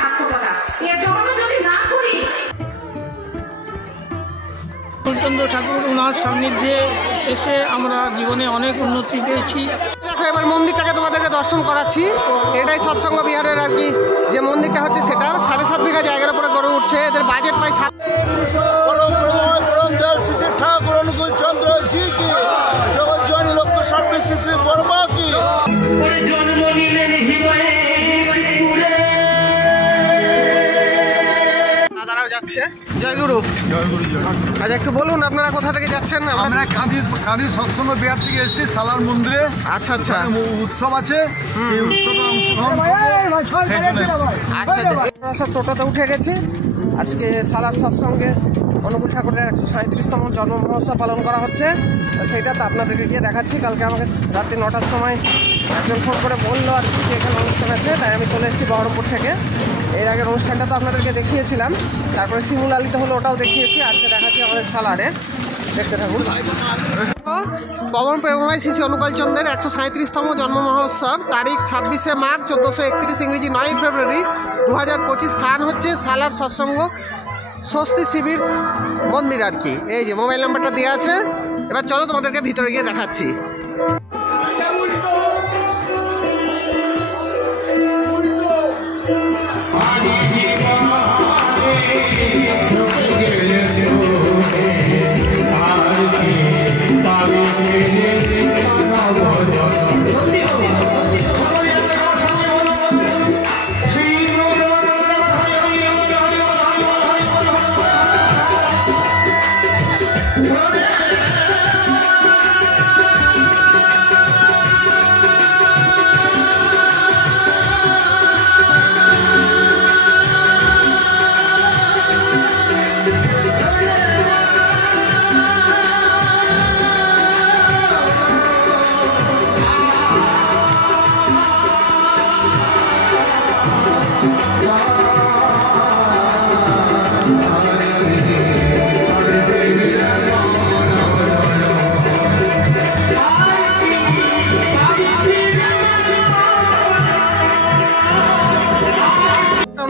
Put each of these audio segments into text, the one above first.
সার্থকতা। এর জবাব যদি না করি, চন্দ্র ঠাকুর ওনার সান্নিধ্যে এসে আমরা জীবনে অনেক উন্নতি পেয়েছি। দেখো এবার মন্দিরটাকে তোমাদেরকে দর্শন করাচ্ছি। এটাই সৎসঙ্গ বিহারের আর কি যে মন্দিরটা হচ্ছে, সেটা 7.5 বিঘা জায়গার উপরে গড়ে উঠছে। এদের বাজেট প্রায় 7। ঠাকুর অনুকূল চন্দ্র জি কি জগৎ জনী লক্ষ্য স্বপ্ন শিশির বর্মা কি দাদারাও যাচ্ছে। জয় গুরু। আচ্ছা একটু বলুন আপনারা কোথা থেকে যাচ্ছেন? আমরা কাঁদি সৎসঙ্গ বিহার থেকে এসেছি সালার মন্দিরে। আচ্ছা আচ্ছা, উৎসব আছে, এই উৎসবে অংশগ্রহণ সেই জন্য আচ্ছা আমরা সব টোটোতে উঠে গেছি। আজকে সালার সৎসঙ্গে অনুকূল ঠাকুরের 137তম জন্ম মহোৎসব পালন করা হচ্ছে। সেইটা তো আপনাদেরকে গিয়ে দেখাচ্ছি। কালকে আমাকে রাত্রি 9টার সময় একজন ফোন করে বললো আর কি এখানে অনুষ্ঠান আছে, তাই আমি চলে এসেছি বহরমপুর থেকে। এর আগের অনুষ্ঠানটা তো আপনাদেরকে দেখিয়েছিলাম, তারপরে শিমুল আলিতে হলো, ওটাও দেখিয়েছি। আজকে দেখাচ্ছি আমাদের সালারে, দেখতে থাকুন। পবন প্রেমময় শ্রী অনুকূল চন্দ্রের 137তম জন্ম মহোৎসব, তারিখ 26শে মাঘ 1431, ইংরেজি 9 ফেব্রুয়ারি 2025। স্থান হচ্ছে সালার সৎসঙ্গ স্বস্তি শিবির মন্দির আর কি। এই যে মোবাইল নাম্বারটা দেওয়া আছে। এবার চলো তোমাদেরকে ভিতরে গিয়ে দেখাচ্ছি।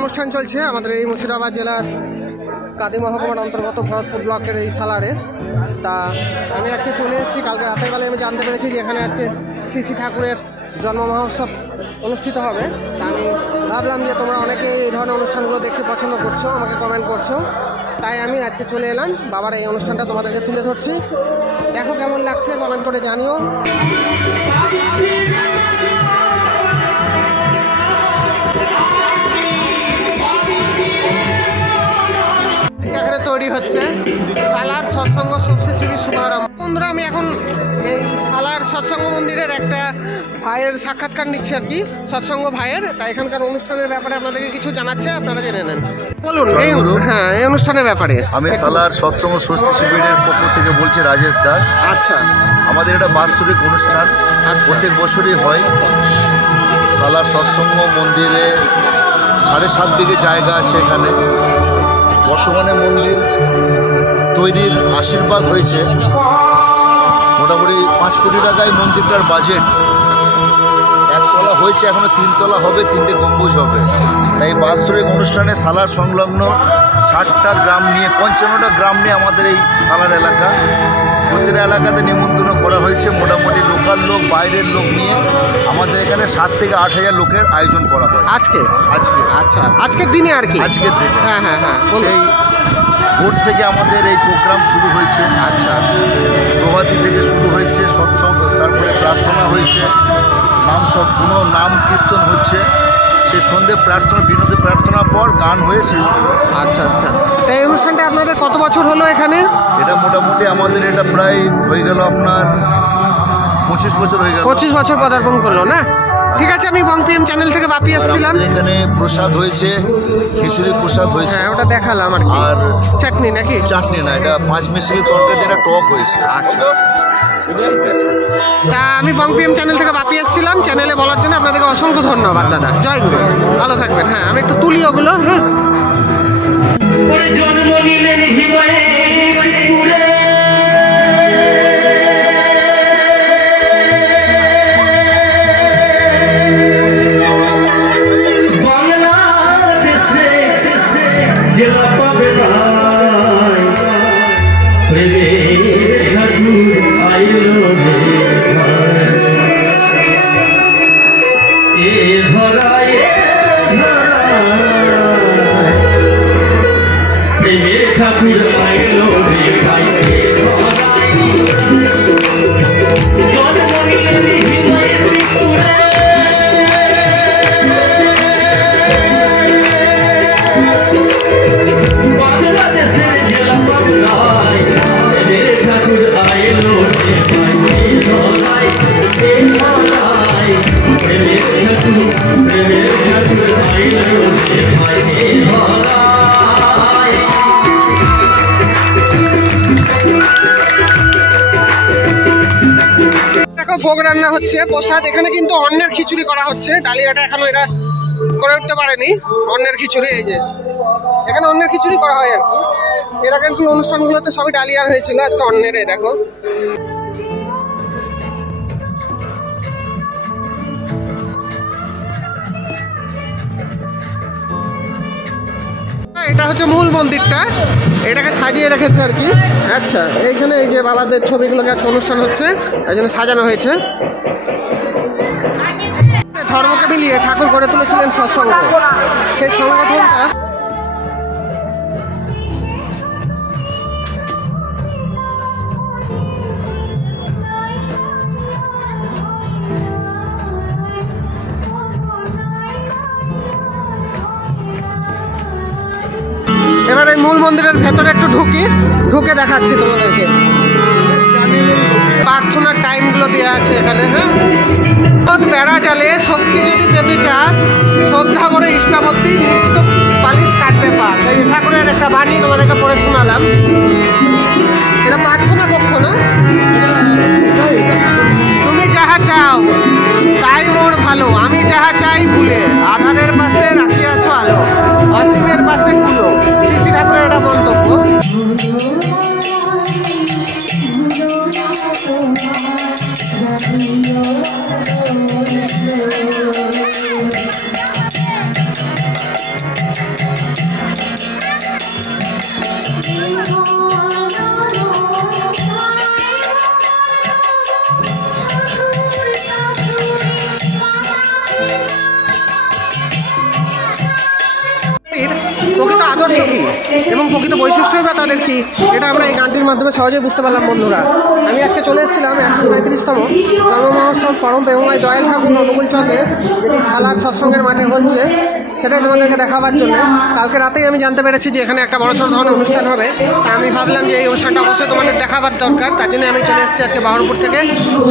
অনুষ্ঠান চলছে আমাদের এই মুর্শিদাবাদ জেলার কাদি মহকুমার অন্তর্গত ভরতপুর ব্লকের এই সালারে। তা আমি আজকে চলে এসেছি। কালকে রাতের বেলায় আমি জানতে পেরেছি যে এখানে আজকে শ্রী শ্রী ঠাকুরের জন্ম মহোৎসব অনুষ্ঠিত হবে। তা আমি ভাবলাম যে তোমরা অনেকে এই ধরনের অনুষ্ঠানগুলো দেখতে পছন্দ করছো, আমাকে কমেন্ট করছো, তাই আমি আজকে চলে এলাম। বাবার এই অনুষ্ঠানটা তোমাদেরকে তুলে ধরছি। দেখো কেমন লাগছে, কমেন্ট করে জানিও। এখানে তৈরি হচ্ছে সালার সৎসঙ্গ স্বস্তি শিবির শুভারম্ভ। বন্ধুরা আমি এখন এই সালার সৎসঙ্গ মন্দিরের একটা ভাইয়ের সাক্ষাৎকার নিচ্ছি আর কি, সৎসঙ্গ ভাইয়ের। তাই এখানকার অনুষ্ঠানের ব্যাপারে আপনাদেরকে কিছু জানাচ্ছে, আপনারা জেনে নেন। বলুন এই অনুষ্ঠানের ব্যাপারে। আমি সালার সৎসঙ্গ স্বস্তি শিবিরের পক্ষ থেকে বলছি, রাজেশ দাস। আচ্ছা, আমাদের এটা বাৎসরিক অনুষ্ঠান, প্রত্যেক বছরই হয়। সালার সৎসঙ্গ মন্দিরে 7.5 বিঘে জায়গা আছে এখানে। বর্তমানে মন্দির তৈরির আশীর্বাদ হয়েছে মোটামুটি 5 কোটি টাকায় মন্দিরটার বাজেট। 1 তলা হয়েছে, এখনো 3 তলা হবে, 3টে গম্বুজ হবে। তাই বাৎসরিক অনুষ্ঠানে সালার সংলগ্ন 60টা গ্রাম নিয়ে 55টা গ্রাম নিয়ে আমাদের এই সালার এলাকা, প্রতিটা এলাকাতে নিমন্ত্রণ করা হয়েছে। মোটামুটি লোকাল লোক, বাইরের লোক নিয়ে আমাদের এখানে 7 থেকে 8 হাজার লোকের আয়োজন করা হয় আজকে। আচ্ছা, আজকের দিনে আর কি, আজকের দিনে। হ্যাঁ হ্যাঁ হ্যাঁ, সেই ভোর থেকে আমাদের এই প্রোগ্রাম শুরু হয়েছে। আচ্ছা, প্রভাতী থেকে শুরু হয়েছে সৎসঙ্গ, তারপরে প্রার্থনা হয়েছে, নাম কীর্তন হচ্ছে। সেই সন্ধ্যে প্রার্থনা, বিনোদী প্রার্থনার পর গান হয়ে শেষ হলো। আচ্ছা আচ্ছা, এই অনুষ্ঠানটা আপনাদের কত বছর হলো এখানে? এটা মোটামুটি আমাদের এটা প্রায় হয়ে গেল আপনার 25 বছর হয়ে গেল। 25 বছর পদার্পণ করলো না? ঠিক আছে, আমি বংপিএম চ্যানেল থেকে বাপি আসছিলাম। এখানে প্রসাদ হয়েছে, খিচুড়ি প্রসাদ হয়েছে। হ্যাঁ, ওটা দেখালাম আর কি। আর চাটনি নাকি? চাটনি না, এটা 5 মিশালি তরকারি, এটা টক হয়েছে। আচ্ছা, ঠিক আছে। তা আমি বংপিএম চ্যানেল থেকে বাপি আসছিলাম, চ্যানেলে বলার জন্য আপনাদেরকে অসংখ্য ধন্যবাদ দাদা। জয় গুরু, ভালো থাকবেন। হ্যাঁ, আমি একটু তুলি ওগুলো। হ্যাঁ, জন্ম নিলেন হিমায়ে ধরায় প্রেমের ঠাকুর আইলো রে ভাই বাংলাদেশের জেলা বাংলায় প্রেমের ঠাকুর আইলো রে ভাই ধরায় ধরায় প্রেমের ঠাকুর আইলো রে ভাই ধরায়। দেখো ভোগ রান্না হচ্ছে প্রসাদ। এখানে কিন্তু অন্নের খিচুড়ি করা হচ্ছে, ডালিয়াটা এখনো এরা করে উঠতে পারেনি। অন্নের খিচুড়ি, এই যে এখানে অন্নের খিচুড়ি করা হয় আর কি। এর আগের কি অনুষ্ঠানগুলোতে সবই ডালিয়ার হয়েছিল, আজকে অন্নের। দেখো এটা হচ্ছে মূল মন্দিরটা, এটাকে সাজিয়ে রেখেছে আর কি। আচ্ছা, এইখানে এই যে বাবাদের ছবিগুলোকে আজকে অনুষ্ঠান হচ্ছে, এই জন্য সাজানো হয়েছে। ধর্মকে মিলিয়ে ঠাকুর গড়ে তুলেছিলেন সৎসঙ্গ, সেই সংগঠনটা এবার এই মূল মন্দিরের ভেতরে একটু ঢুকে দেখাচ্ছি তোমাদেরকে। প্রার্থনার টাইমগুলো দেওয়া আছে এখানে। হ্যাঁ, বেড়া জালে শক্তি যদি পেতে চাস, শ্রদ্ধা করে ইষ্টাবতী নিত্য পালিশ কাটবে পাস। এই ঠাকুরের একটা বাণী তোমাদেরকে পড়ে শোনালাম। এটা প্রার্থনা কক্ষ না? তুমি যাহা চাও তাই মোর ভালো, আমি যাহা চাই ভুলে, আধারের পাশে রাখিয়াছ আলো, অসীমের পাশে কুলো। শ্রী ঠাকুরের একটা মন্তব্য। প্রকৃত আদর্শ কি এবং প্রকৃত বৈশিষ্ট্যই বা তাদের কি, এটা আমরা এই গানটির মাধ্যমে সহজেই বুঝতে পারলাম বন্ধুরা। আমি আজকে চলে এসেছিলাম 137তম জন্ম মহোৎসব পরম প্রেমময় দয়াল ঠাকুর অনুকূল চন্দ্রের, যেটি সালার সৎসঙ্গের মাঠে হচ্ছে, সেটাই তোমাদেরকে দেখাবার জন্য। কালকে রাতেই আমি জানতে পেরেছি যে এখানে একটা বড় সড় ধরনের অনুষ্ঠান হবে, তা আমি ভাবলাম যে এই অনুষ্ঠানটা অবশ্যই তোমাদের দেখাবার দরকার। তার জন্য আমি চলে এসেছি আজকে বহরমপুর থেকে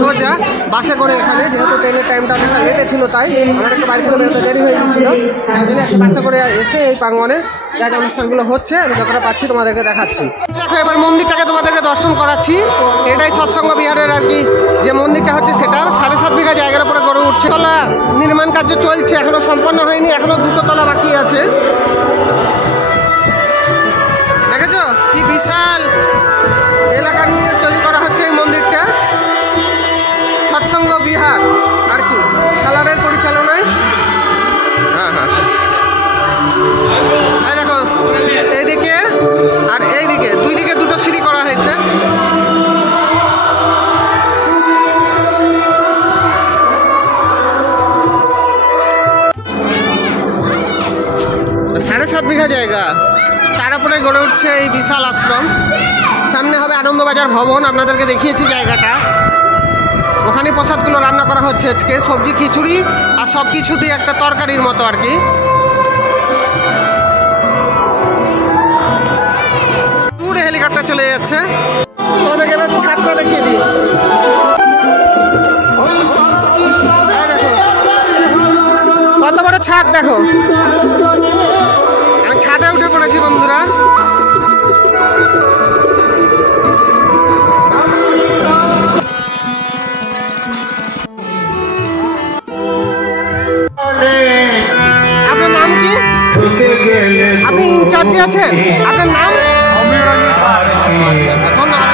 সোজা বাসে করে এখানে, যেহেতু ট্রেনের টাইমটা অনেকটা লেটে ছিল, তাই আমার একটু বাড়ি থেকে বেরোতে দেরি হয়ে গিয়েছিল। তাই জন্য একটা বাসে করে এসে এই প্রাঙ্গণে যা যা অনুষ্ঠানগুলো হচ্ছে আমি যতটা পাচ্ছি তোমাদেরকে দেখাচ্ছি। দেখো এবার মন্দিরটাকে তোমাদেরকে দর্শন করাচ্ছি। এটাই সৎসঙ্গ বিহারের আর কি যে মন্দিরটা হচ্ছে, সেটা 7.5 বিঘা জায়গার উপরে গড়ে উঠছে। তলা নির্মাণ কার্য চলছে, এখনো সম্পন্ন হয়নি, এখনো 2টো তলা বাকি আছে। দেখেছো কি বিশাল এলাকা নিয়ে তৈরি করা হচ্ছে এই মন্দিরটা। সৎসঙ্গ বিহার আর কি সালারের পরিচালনায়। হ্যাঁ হ্যাঁ, এই দেখো এইদিকে আর এইদিকে, দুই দিকে 2টো সিঁড়ি করা হয়েছে। 7.5 বিঘা জায়গা, তার উপরে গড়ে উঠছে এই বিশাল আশ্রম। সামনে হবে আনন্দবাজার ভবন, আপনাদেরকে দেখিয়েছি জায়গাটা। ওখানে প্রসাদগুলো রান্না করা হচ্ছে আজকে, সবজি খিচুড়ি আর সব কিছু দিয়ে একটা তরকারির মতো আর কি। দূরে হেলিকপ্টার চলে যাচ্ছে। তোমাদেরকে এবার ছাদটা দেখিয়ে দিই। দেখো কত বড় ছাদ, দেখো আমি ছাদে উঠে পড়েছি বন্ধুরা। আপনার নাম কি? আপনি ইনচার্জে আছেন? আপনার নাম? আচ্ছা আচ্ছা, ধন্যবাদ।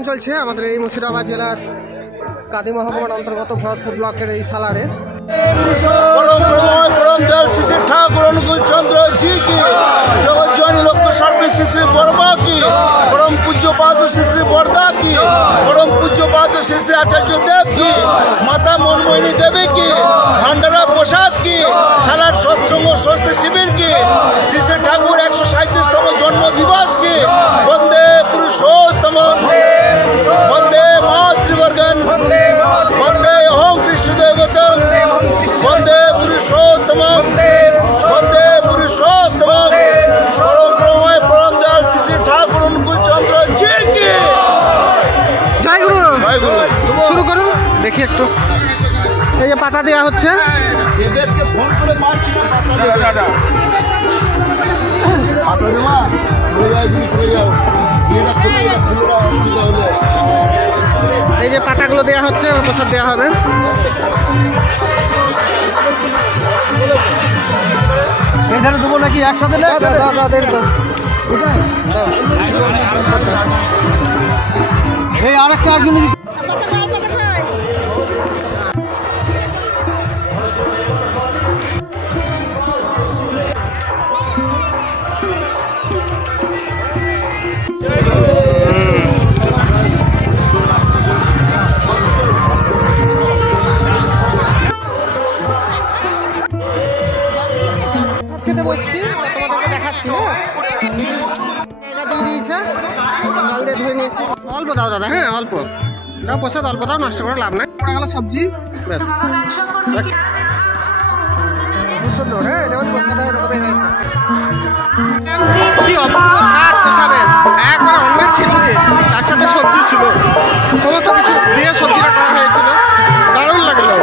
অনুষ্ঠান চলছে আমাদের এই মুর্শিদাবাদ জেলার কাদি মহকুমার অন্তর্গত ভরতপুর ব্লকের এই সালারে। পরম দয়াল শ্রী ঠাকুর অনুকূল চন্দ্র জি কি, জগজ্জননী লোক সর্বে শ্রী বর্মা কি, পরম পূজ্য পাদ শ্রী বরদা কি, পরম পূজ্য পাদ শ্রী আচার্য দেব কি, মাতা মনমোহিনী দেবী কি, ভান্ডারা প্রসাদ কি, সালার সৎসঙ্গ স্বস্তি শিবির কি, শ্রী ঠাকুর 137তম জন্ম দিবস কি, বন্দে পুরুষোত্তম, বন্দে মাতৃবর্গন, বন্দে ওম কৃষ্ণদেবতম, বন্দে পুরুষোত্তম, বন্দে পুরুষোত্তম, পরম প্রময় পরম দয়াল শ্রী ঠাকুর অনুকূল চন্দ্র জি কি। জয় গুরু। জয় গুরু। শুরু করুন, দেখি একটু। এই যে পাতা দেওয়া হচ্ছে। দেবেশকে ফোন করে পাচ্ছি না, পাতা দেবে, পাতা দেওয়া চলে যাও, চলে যাও, এটা খুলে অসুবিধা হলে। এই যে পাতাগুলো দেওয়া হচ্ছে, প্রসাদ দেওয়া হবে। এখানে দেবো নাকি একসাথে? দাও দাও দাও দাও দাও দাও। এই আরেকটা একজন খেতে বসছি, তোমাদেরকে দেখাচ্ছি। জায়গা দিয়ে দিয়েছে, জল দিয়ে ধুয়ে নিয়েছি। অল্প দাও দাদা, হ্যাঁ অল্প দাও, প্রসাদ অল্প দাও, নষ্ট করে লাভ নাই। পড়ে গেল সবজি, ব্যাস। খুব সুন্দর, হ্যাঁ যেমন প্রসাদ হয় ওরকমই হয়েছে। কি অপূর্ব স্বাদ প্রসাদের, একবারে অন্যের খিচুড়ি, তার সাথে সবজি ছিল, সমস্ত কিছু দিয়ে সবজিটা করা হয়েছিল, দারুণ লাগলো।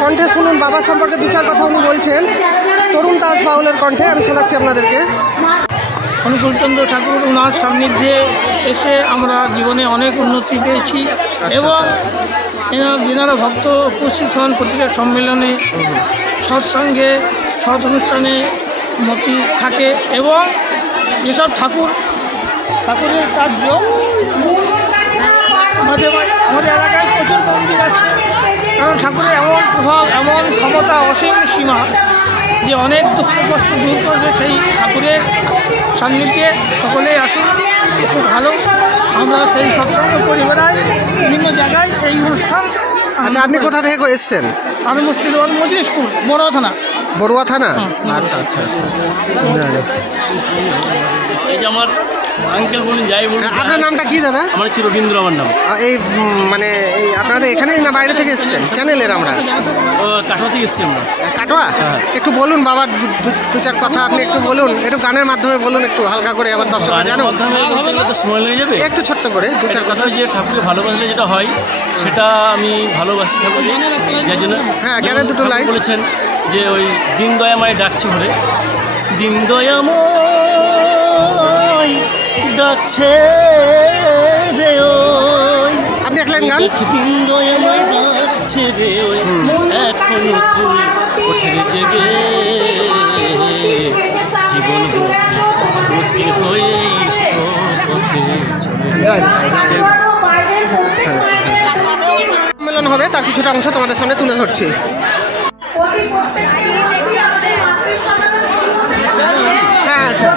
কণ্ঠে শুনুন বাবা সম্পর্কে দু চার কথা উনি বলছেন। তরুণ দাস বাউলের কণ্ঠে আমি শোনাচ্ছি আপনাদেরকে। অনুকূলচন্দ্র ঠাকুর ওনার সান্নিধ্যে এসে আমরা জীবনে অনেক উন্নতি পেয়েছি এবং যেনারা ভক্ত উপস্থিত হন প্রতিটা সম্মেলনে, সৎসঙ্গে, সৎ অনুষ্ঠানে মতি থাকে এবং যেসব ঠাকুরের কার্য আমাদের এলাকায় প্রচুর মন্দির আছে, কারণ ঠাকুরের এমন প্রভাব, এমন ক্ষমতা, অসীম সীমা যে অনেক দুঃখ কষ্ট দূর করবে সেই ঠাকুরের সান্নিধ্যে সকলেই আসুন, খুব ভালো। আমরা সেই সৎসঙ্গ পরিবারের বিভিন্ন জায়গায় এই অনুষ্ঠান। আচ্ছা, আপনি কোথা থেকে এসছেন? আমি মুর্শিদাবাদ মজলি স্কুল, বড়ুয়া থানা। বড়ুয়া থানা? আচ্ছা আচ্ছা আচ্ছা। এই যে আমার আঙ্কেল বলুন, যাই বলুন। আপনার নামটা কি দাদা? আমার হচ্ছে রবীন্দ্র, আমার নাম। এই মানে এই আপনারা এখানেই না বাইরে থেকে এসছেন? চ্যানেলের আমরা কাটোয়া থেকে এসছি আমরা। কাটোয়া? একটু বলুন বাবার দু চার কথা, আপনি একটু বলুন, একটু গানের মাধ্যমে বলুন, একটু হালকা করে, আমার দর্শকরা জানো। তো সময় লেগে যাবে, একটু ছোট্ট করে দু চার কথা। যে ঠাকুরকে ভালোবাসলে যেটা হয় সেটা আমি ভালোবাসি ঠাকুরকে, যার জন্য হ্যাঁ, গানের দুটো লাইন বলেছেন যে ওই দিন দয়াময় ডাকছি ঘরে, দিন দয়াময় ডাকছে রে ওই, আপনি এক লাইন গান। দিন দয়াময় ডাকছে রে ওই, এখনো তুই ওঠে জেগে, জীবন ভর্তি হয়ে ইষ্ট পথে সম্মেলন হবে, তার কিছুটা অংশ তোমাদের সামনে তুলে ধরছি। হ্যাঁ আচ্ছা,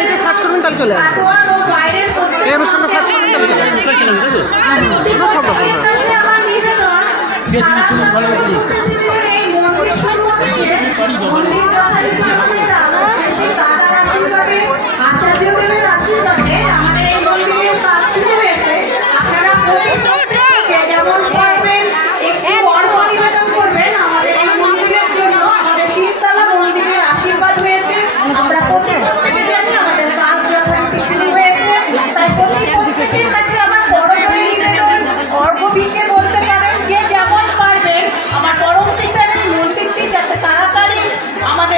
এইটা সার্চ করবেন তাহলে চলে আসবে, এই অনুষ্ঠানটা সার্চ করবেন তাহলে চলে আসবে। সব রকম আমার পরম পিতার মন্দিরটি যাতে তাড়াতাড়ি আমাদের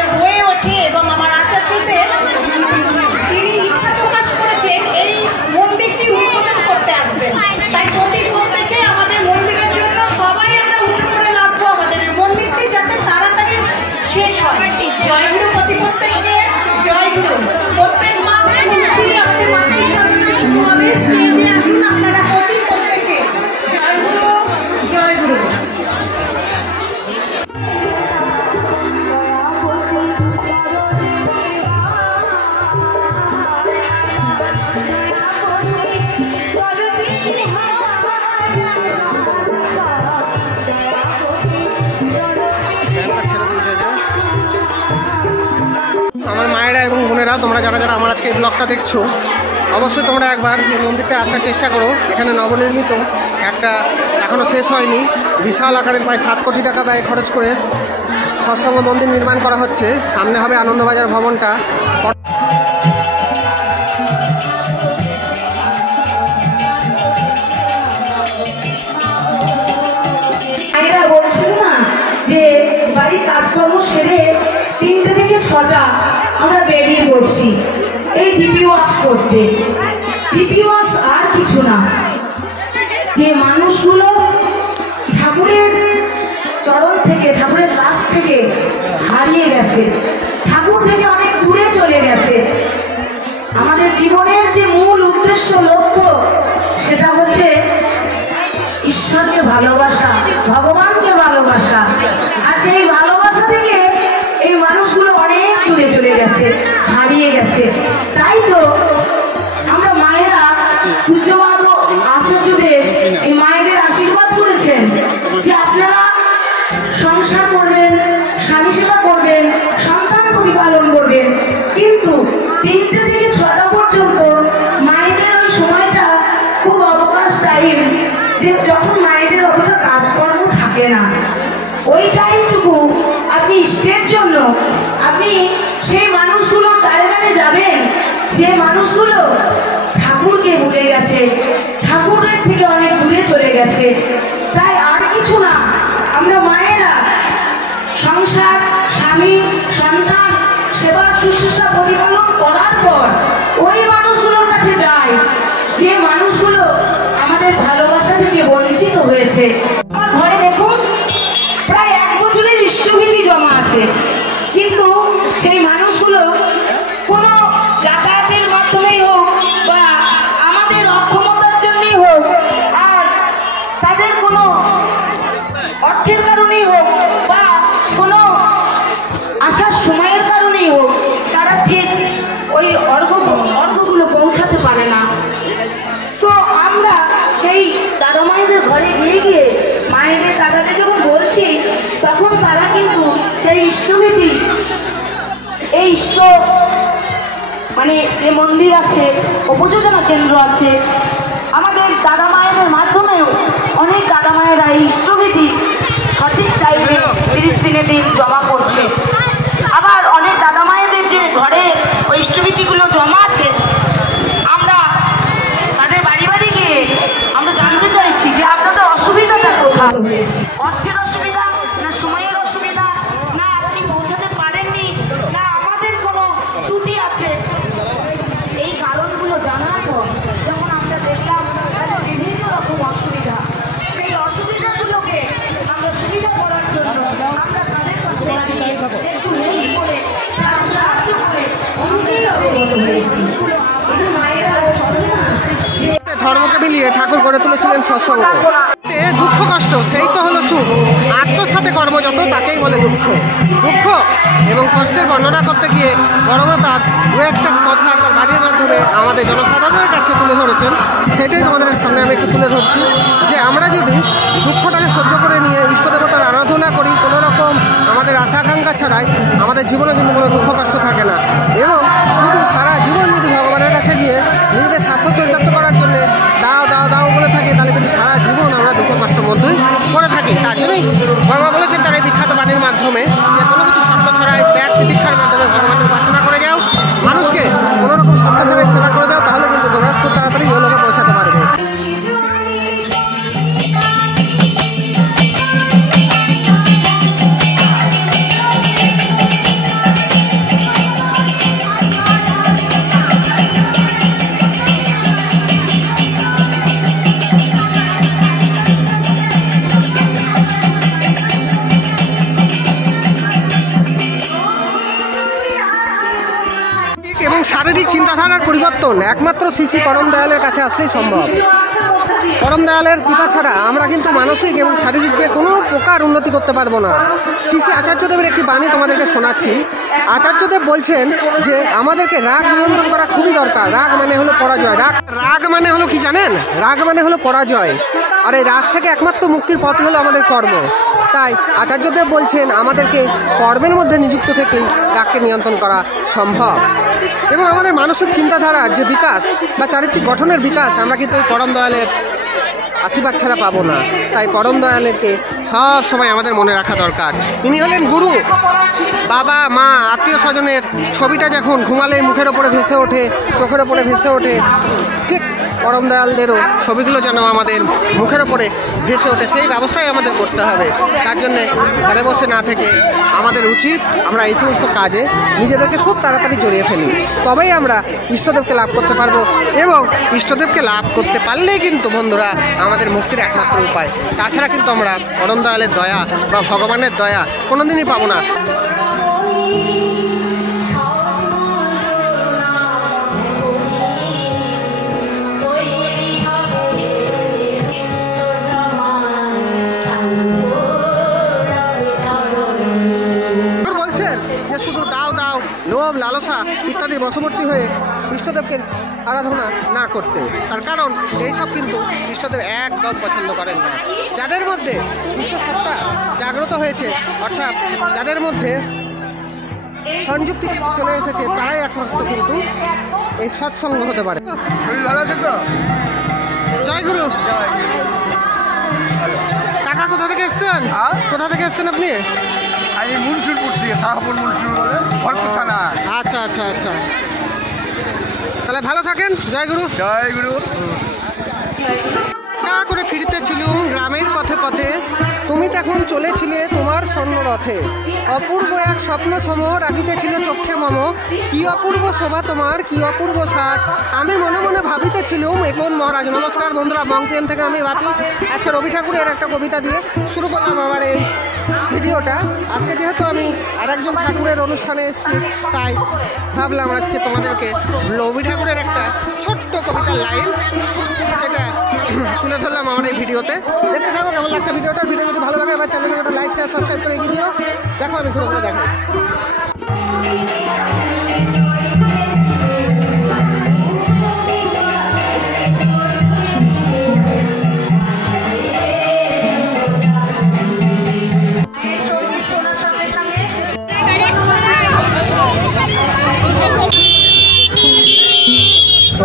জয়গুরু প্রতিপত্তিকে জয়গুরু। প্রত্যেক মা বলছি আমাদের মায়ের সামনে হবে, স্টেজে আসুন আপনারা প্রত্যেকে। জয়গুরু জয়গুরু। আমার মায়েরা এবং বোনেরা, তোমরা যারা যারা আমার আজকে এই ব্লগটা দেখছো, অবশ্যই তোমরা একবার এই মন্দিরটা আসার চেষ্টা করো। এখানে নবনির্মিত একটা, এখনও শেষ হয়নি, বিশাল আকারের প্রায় 7 কোটি টাকা ব্যয় খরচ করে সৎসঙ্গ মন্দির নির্মাণ করা হচ্ছে। সামনে হবে আনন্দবাজার ভবনটা। মায়েরা বলছিল না যে বাড়ির কাজকর্ম সেরে 3টে থেকে 6টা আমরা বেরিয়ে পড়ছি এই ডিপি ওয়ার্কস করতে। ডিপি ওয়ার্কস আর কিছু না, যে মানুষগুলো ঠাকুরের চরণ থেকে, ঠাকুরের কাছ থেকে হারিয়ে গেছে, ঠাকুর থেকে অনেক দূরে চলে গেছে। আমাদের জীবনের যে মূল উদ্দেশ্য, লক্ষ্য, সেটা হচ্ছে ঈশ্বরকে ভালোবাসা, ভগবানকে ভালোবাসা। আর সেই ভালোবাসা থেকে এই মানুষগুলো অনেক দূরে চলে গেছে, হারিয়ে গেছে। তাই তো আমরা মায়েরা পূজ্যবাদ আচার্যদের এই মায়েদের আশীর্বাদ করেছেন যে আপনারা সংসার করবেন, স্বামী সেবা করবেন, সন্তান প্রতিপালন করবেন, কিন্তু 3টে থেকে 6টা পর্যন্ত মায়েদের ওই সময়টা খুব অবকাশ টাইম, যে যখন মায়েদের অতটা কাজকর্ম থাকে না, ওই টাইমটুকু আপনি ইষ্টের জন্য আপনি সেই মানুষগুলো দাঁড়ে দাঁড়ে যাবেন যে মানুষগুলো ঠাকুরকে ভুলে গেছে, ঠাকুরের থেকে অনেক দূরে চলে গেছে। তাই আর কিছু না, আমরা মায়েরা সংসার, স্বামী, সন্তান সেবা শুশ্রূষা প্রতিপালন করার পর ওই মানুষগুলোর কাছে যাই যে মানুষগুলো আমাদের ভালোবাসা থেকে বঞ্চিত হয়েছে। আমার ঘরে দেখুন প্রায় 1 বছরের ইষ্টভীতি জমা আছে, কিন্তু সেই মানুষগুলো কোনো যাতায়াতের মাধ্যমেই হোক বা আমাদের অক্ষমতার জন্যই হোক, আর তাদের কোনো অর্থের কারণেই হোক বা কোনো আসার সময়ের কারণেই হোক, তারা ঠিক ওই অর্ঘগুলো পৌঁছাতে পারে না। তো আমরা সেই দাদা মায়েদের ঘরে গিয়ে গিয়ে মায়েদের দাদাকে যখন বলছি, তখন তারা কিন্তু সেই ইষ্টভীতি, এই ইষ্ট মানে যে মন্দির আছে, উপযোজনা কেন্দ্র আছে, আমাদের দাদা মায়েদের মাধ্যমেও অনেক দাদা মায়েরা এই ইষ্টভীতি সঠিক টাইমে 30 দিনের দিন জমা করছে। আবার অনেক দাদা মায়েদের যে ঘরে ওই ইষ্টভীতিগুলো জমা আছে, আমরা তাদের বাড়ি বাড়ি গিয়ে আমরা জানতে চাইছি যে আপনাদের অসুবিধাটা কোথায় হয়েছে। অর্থের অসুবিধা, না সময়ের অসুবিধা, না আপনি পৌঁছাতে পারেননি, না আমাদের কোনো ত্রুটি আছে। এই কারণগুলো জানার পর যখন আমরা দেখলাম তাদের বিভিন্ন রকম অসুবিধা, সেই অসুবিধাগুলোকে আমরা সুবিধা করার জন্য আমরা তাদের পাশে দাঁড়িয়ে একটু হেল্প করে, তারা সাহায্য করে অনেকেই অবগত হয়েছি। কিন্তু মায়েরা বলছিল না যে ধর্মকে মিলিয়ে ঠাকুর গড়ে তুলেছিলেন সৎসঙ্গ। দুঃখ কষ্ট সেই তো হলো সুখ, আত্মসাথে কর্ম যত তাকেই বলে দুঃখ। দুঃখ এবং কষ্টের বর্ণনা করতে গিয়ে বড়মাতা 2-1টা কথা তার বাড়ির মাধ্যমে আমাদের জনসাধারণের কাছে তুলে ধরেছেন। সেটাই তোমাদের সামনে আমি একটু তুলে ধরছি, যে আমরা যদি দুঃখটাকে সহ্য করে নিয়ে ইষ্টদেবতার আরাধনা করি কোনো রকম আমাদের আশা আকাঙ্ক্ষা ছাড়াই, আমাদের জীবনে কিন্তু কোনো দুঃখ কষ্ট থাকে না। এবং শুধু সারা জীবন যদি ভগবানের কাছে গিয়ে নিজেদের স্বার্থ চরিতার্থ করার জন্য দাও দাও দাও বলে থাকি, তাহলে কিন্তু সারা জীবন আমরা দুঃখ কষ্টের মধ্যেই পড়ে থাকি। তার জন্যই বাবা বলেছেন তার এই বিখ্যাত বাণীর মাধ্যমে যে কোনো কিছু শর্ত ছাড়াই ত্যাগ তিতিক্ষার মাধ্যমে ভগবানের উপাসনা করে যাও, মানুষকে কোনো রকম শর্ত ছাড়াই সেবা করে দাও, তাহলে কিন্তু তোমরা খুব তাড়াতাড়ি ওই লোকে পৌঁছাতে পারবে। শারীরিক চিন্তাধারার পরিবর্তন একমাত্র শ্রী পরম দয়ালের কাছে আসলেই সম্ভব। পরম দয়ালের কৃপা ছাড়া আমরা কিন্তু মানসিক এবং শারীরিক দিয়ে কোনো প্রকার উন্নতি করতে পারবো না। শ্রী আচার্যদেবের একটি বাণী তোমাদেরকে শোনাচ্ছি। আচার্যদেব বলছেন যে আমাদেরকে রাগ নিয়ন্ত্রণ করা খুবই দরকার। রাগ মানে হলো পরাজয়। রাগ মানে হলো কি জানেন? রাগ মানে হলো পরাজয়। আর এই রাগ থেকে একমাত্র মুক্তির পথ হলো আমাদের কর্ম। তাই আচার্যদেব বলছেন আমাদেরকে কর্মের মধ্যে নিযুক্ত থেকেই রাগকে নিয়ন্ত্রণ করা সম্ভব। এবং আমাদের মানসিক চিন্তাধারার যে বিকাশ বা চারিত্রিক গঠনের বিকাশ আমরা কিন্তু এই পরম দয়ালের আশীর্বাদ ছাড়া পাবো না। তাই পরম দয়ালেরকে সব সময় আমাদের মনে রাখা দরকার। ইনি হলেন গুরু। বাবা মা আত্মীয় স্বজনের ছবিটা যখন ঘুমালে মুখের ওপরে ভেসে ওঠে, চোখের ওপরে ভেসে ওঠে, ঠিক পরম দয়ালদেরও ছবিগুলো যেন আমাদের মুখের ওপরে ভেসে ওঠে, সেই ব্যবস্থাই আমাদের করতে হবে। তার জন্যে ঘরে বসে না থেকে আমাদের উচিত আমরা এই সমস্ত কাজে নিজেদেরকে খুব তাড়াতাড়ি জড়িয়ে ফেলি। তবেই আমরা ইষ্টদেবকে লাভ করতে পারবো। এবং ইষ্টদেবকে লাভ করতে পারলেই কিন্তু বন্ধুরা আমাদের মুক্তির একমাত্র উপায়। তাছাড়া কিন্তু আমরা পরম দয়ালের দয়া বা ভগবানের দয়া কোনোদিনই পাবো না। লোভ লালসা ইত্যাদির বশবর্তী হয়ে ইষ্টদেবকে আরাধনা না করতে। তার কারণ এইসব কিন্তু ইষ্টদেব একদম পছন্দ করেন না। যাদের মধ্যে ইষ্টসত্তা জাগ্রত হয়েছে, অর্থাৎ যাদের মধ্যে সংযুক্তি চলে এসেছে, তারাই একমাত্র কিন্তু এই সৎসঙ্গ হতে পারে। জয় গুরু। কাকা কোথা থেকে এসছেন? কোথা থেকে এসছেন আপনি? আমি মুন্সিরপুর থেকে, শাহপুর মুন্সিরপুর বলে ভরপুর থানা। আচ্ছা আচ্ছা আচ্ছা, তাহলে ভালো থাকেন। জয় গুরু। জয় গুরু। করে ফিরতেছিলুম গ্রামের পথে পথে, তুমি তখন চলেছিলে তোমার স্বর্ণরথে। অপূর্ব এক স্বপ্ন সম রাখিতেছিল চক্ষে মম, কি অপূর্ব শোভা তোমার, কি অপূর্ব সাজ। আমি মনে মনে ভাবিতেছিলুম এ কোন মহারাজ। নমস্কার বন্ধুরা, বংশিয়ান থেকে আমি বাপি। আজকে রবি ঠাকুরের একটা কবিতা দিয়ে শুরু করলাম আমার এই ভিডিওটা। আজকে যেহেতু আমি আরেকজন ঠাকুরের অনুষ্ঠানে এসেছি, তাই ভাবলাম আজকে তোমাদেরকে রবি ঠাকুরের একটা ছোট্ট কবিতার লাইন সেটা তুলে ধরলাম আমার এই ভিডিওতে। দেখতে থাকো কেমন লাগছে ভিডিওটা। ভিডিও যদি ভালো লাগে আমার চ্যানেলটা একটা লাইক শেয়ার সাবস্ক্রাইব করে এগিয়ে দিও। দেখো আমি ঘুরে ঘুরে দেখো।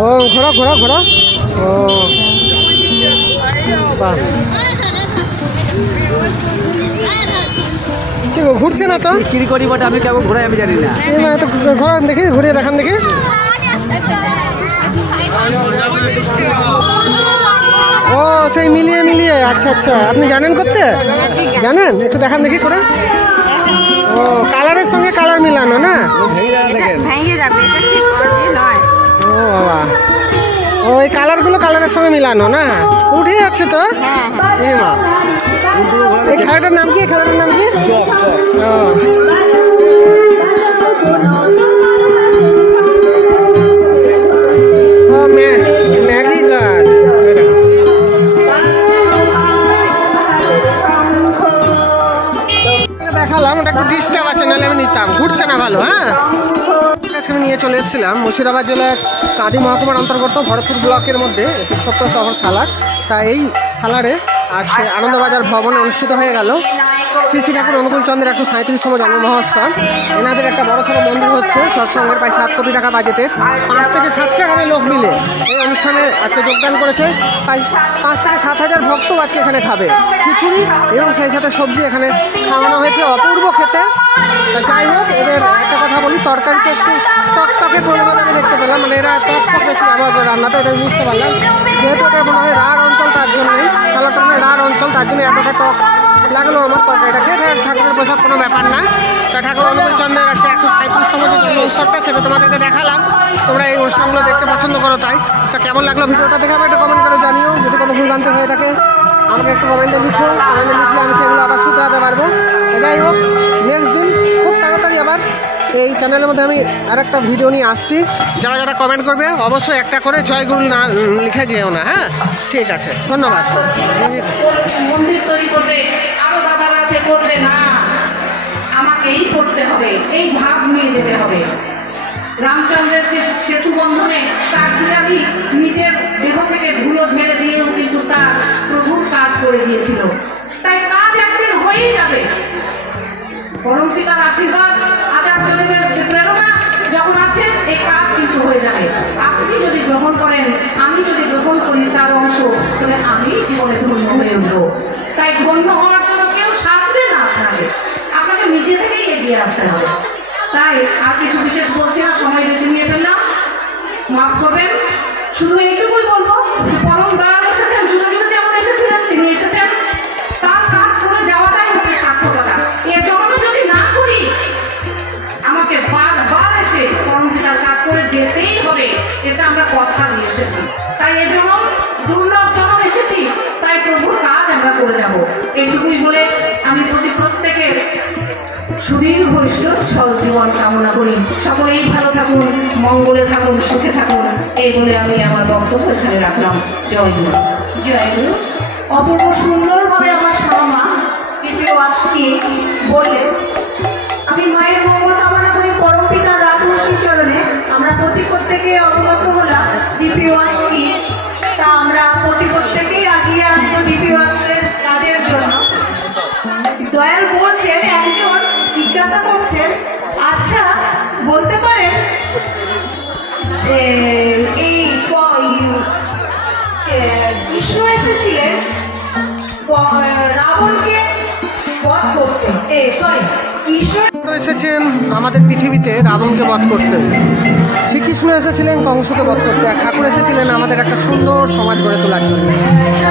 ও ঘোড়া ঘোড়া ঘোড়া। ও বাহ, কি গো ঘুরছে না তো? কি করি বটে আমি কেমন ঘোরাই আমি জানি না। তো ঘোড়া দেখি, ঘুরিয়ে দেখান দেখি। ও সেই মিলিয়ে মিলিয়ে। আচ্ছা আচ্ছা, আপনি জানেন করতে? জানেন? একটু দেখান দেখি করে। ও কালারের সঙ্গে কালার মিলানো না? ভেঙে যাবে, এটা ঠিক নয়। ও বাবা, ওই কালারগুলো কালারের সঙ্গে মিলানো না? উঠে যাচ্ছে তো। এ মা, এই খেলাটার নাম কি? খেলাটার নাম কি? ম্যাগি গার্ড। দেখালাম, ওটা একটু ডিস্টার্ব আছে, নাহলে আমি নিতাম। ঘুরছে না ভালো। হ্যাঁ, আজকে আমি নিয়ে চলে এসেছিলাম মুর্শিদাবাদ জেলার কাঁদি মহকুমার অন্তর্গত ভরতপুর ব্লকের মধ্যে একটি ছোট্ট শহর সালার। তাই এই সালারে আজকে আনন্দবাজার ভবনে অনুষ্ঠিত হয়ে গেল শ্রী শ্রী ঠাকুর অনুকূল চন্দ্রের 137তম জন্ম মহোৎসব। এনাদের একটা বড় ছোট মন্দির হচ্ছে সৎসঙ্গের, প্রায় 7 কোটি টাকা বাজেটে 5 থেকে 7 গ্রামের লোক মিলে এই অনুষ্ঠানে আজকে যোগদান করেছে। প্রায় 5 থেকে 7 হাজার ভক্তও আজকে এখানে খাবে খিচুড়ি এবং সেই সাথে সবজি এখানে খাওয়ানো হয়েছে। অপূর্ব খেতে। যাই হোক, এদের একটা কথা বলি, তরকারিতে একটু টকটকের প্রবণতা আমি দেখতে পেলাম। মানে এরা টক বেশি ব্যবহার করে রান্নাতে, এটা বুঝতে পারলাম। যেহেতু এটা মনে হয় রাঢ় অঞ্চল, তার জন্যই সালাডটা মানে রাঢ় অঞ্চল, তার জন্য এতটা টক লাগলো আমার তরকারিটাকে। ঠাকুরের প্রসাদ কোনো ব্যাপার না। তা ঠাকুর অনুকূল চন্দ্রের আজকে 137তম যে জন্ম উৎসবটা সেটা তোমাদেরকে দেখালাম। তোমরা এই অনুষ্ঠানগুলো দেখতে পছন্দ করো, তাই তা কেমন লাগলো ভিডিওটা দেখে আমাকে একটু কমেন্ট করে জানিও। যদি কোনো ভুলভ্রান্তি হয়ে থাকে আমাকে একটু কমেন্টে লিখো। কমেন্টে লিখলে আমি সেগুলো আবার শুধরাতে পারবো। যাই হোক, নেক্সট দিন খুব তাড়াতাড়ি আবার এই চ্যানেলের মধ্যে আমি আর একটা ভিডিও নিয়ে আসছি। যারা যারা কমেন্ট করবে অবশ্যই একটা করে জয়গুরু না লিখে যেও না। হ্যাঁ, ঠিক আছে, ধন্যবাদ। মন্দির তৈরি করবে, আরো দাদারা আছে করবে না, আমাকেই করতে হবে, এই ভাব নিয়ে যেতে হবে। রামচন্দ্রের সেতু বন্ধনে কাঠবিড়ালি নিজের দেহ থেকে ধুলো ঝেড়ে দিয়েও কিন্তু তার প্রভুর কাজ করে দিয়েছিল। তাই কাজ একদিন হয়েই যাবে। পরম পিতার আশীর্বাদ, আচার্যদেবের যে প্রেরণা যখন আছে, এই কাজ কিন্তু হয়ে যাবে। আপনি যদি গ্রহণ করেন, আমি যদি গ্রহণ করি তার অংশ, তবে আমি জীবনে ধন্য হয়ে উঠব। তাই ধন্য হওয়ার জন্য কেউ সাধবে না, আপনাকে নিজে থেকেই এগিয়ে আসতে হবে। তাই আর কিছু বিশেষ বলছি না, সময় বেশি নিয়ে ফেললাম, মাফ করবেন। শুধু এইটুকুই বলবো, পরম দয়াল এসেছেন, যুগে যুগে যেমন এসেছিলেন তিনি এসেছেন, তার কাজ করে যাওয়াটাই হচ্ছে সার্থকতা। এ জন্মে যদি না করি, আমাকে বারবার এসে পরম পিতার কাজ করে যেতেই হবে, এটা আমরা কথা দিয়ে এসেছি। তাই এ জন্য দুর্লভ জন্ম এসেছি, তাই প্রভুর কাজ আমরা করে যাব। এইটুকুই বলে আমি প্রত্যেকের সুদীর্ঘ সহজ জীবন কামনা করি। সকলেই ভালো থাকুন, মঙ্গলে থাকুন, সুখে থাকুন, এই বলে আমি আমার বক্তব্য এখানে রাখলাম। জয় গুরু। জয় গুরু। অপূর্ব সুন্দরভাবে আমার মা দ্বিতীয় আজকে বললেন। আমি মায়ের মঙ্গল কামনা করি পরম পিতা রাজমর্ষি চরণে। আমরা প্রত্যেকে অবগত হলাম দ্বিতীয় আজকে, তা আমরা প্রত্যেকেই আগিয়ে আসবো দ্বিতীয় আজকের কাজের জন্য। দয়াল বলছেন, একজন জিজ্ঞাসা করছেন, আচ্ছা বলতে পারেন এই কৃষ্ণ এসেছিলেন রাবণকে বধ করতে, কৃষ্ণ এসেছেন আমাদের পৃথিবীতে রাবণকে বধ করতে, শ্রীকৃষ্ণ এসেছিলেন কংসকে বধ করতে, আর ঠাকুর এসেছিলেন আমাদের একটা সুন্দর সমাজ গড়ে তোলার জন্য।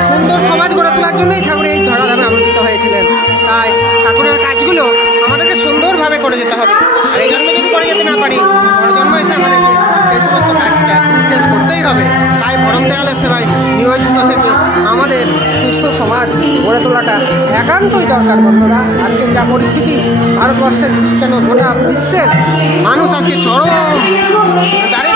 সুন্দর সমাজ গড়ে তোলার জন্যই ঠাকুর এই ধরাধামে আমন্ত্রিত হয়েছিলেন। তাই ঠাকুরের কাজগুলো আমাদেরকে সুন্দরভাবে করে যেতে হবে। আর এই জন্য যদি করে যেতে না পারি, পরের জন্ম এসে আমাদেরকে সেই সমস্ত কাজটা শেষ করতেই হবে। তাই পরম দয়ালের সেবায় নিয়োজিত থেকে আমাদের সুস্থ সমাজ গড়ে তোলাটা একান্তই দরকার। বন্ধুরা, আজকের যা পরিস্থিতি, ভারতবর্ষের কেন গোটা বিশ্বের মানুষ আজকে চরম দাঁড়িয়ে